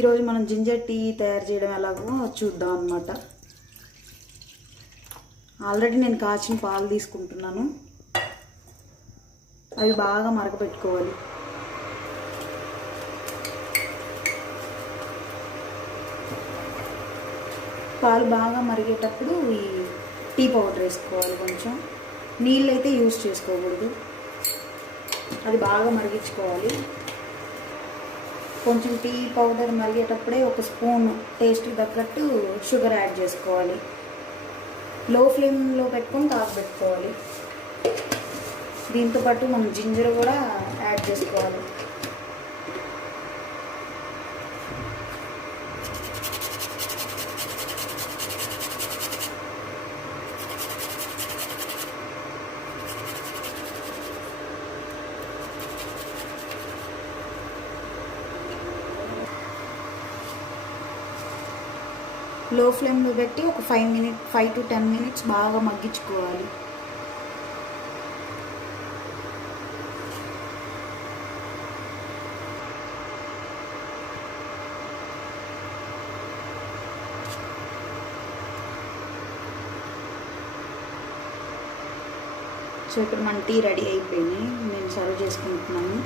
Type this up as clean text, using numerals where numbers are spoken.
ఈరోజు మనం ginger tea తయారు చేయడం ఎలాగో చూద్దాం అన్నమాట. ఆల్రెడీ నేను కాచిన పాలు తీసుకుంటున్నాను. అవి బాగా మరగపెట్టుకోవాలి. పాలు బాగా మరిగేటప్పుడు ఈ టీ పౌడర్ వేసుకోవాలి. కొంచెం నీళ్ళు అయితే యూజ్ చేసుకోకూడదు. అది బాగా మరిగించుకోవాలి. కొంచెం టీ పౌడర్ మరిగేటప్పుడే ఒక స్పూన్ టేస్ట్కి తగ్గట్టు షుగర్ యాడ్ చేసుకోవాలి. లో ఫ్లేమ్లో పెట్టుకొని కాగబెట్టుకోవాలి. దీంతోపాటు మనం జింజర్ కూడా యాడ్ చేసుకోవాలి. లో ఫ్లేమ్లో పెట్టి ఒక 5 to 10 minutes బాగా మగ్గించుకోవాలి. సో ఇప్పుడు మన టీ రెడీ అయిపోయింది. నేను సర్వ్ చేసుకుంటున్నాను.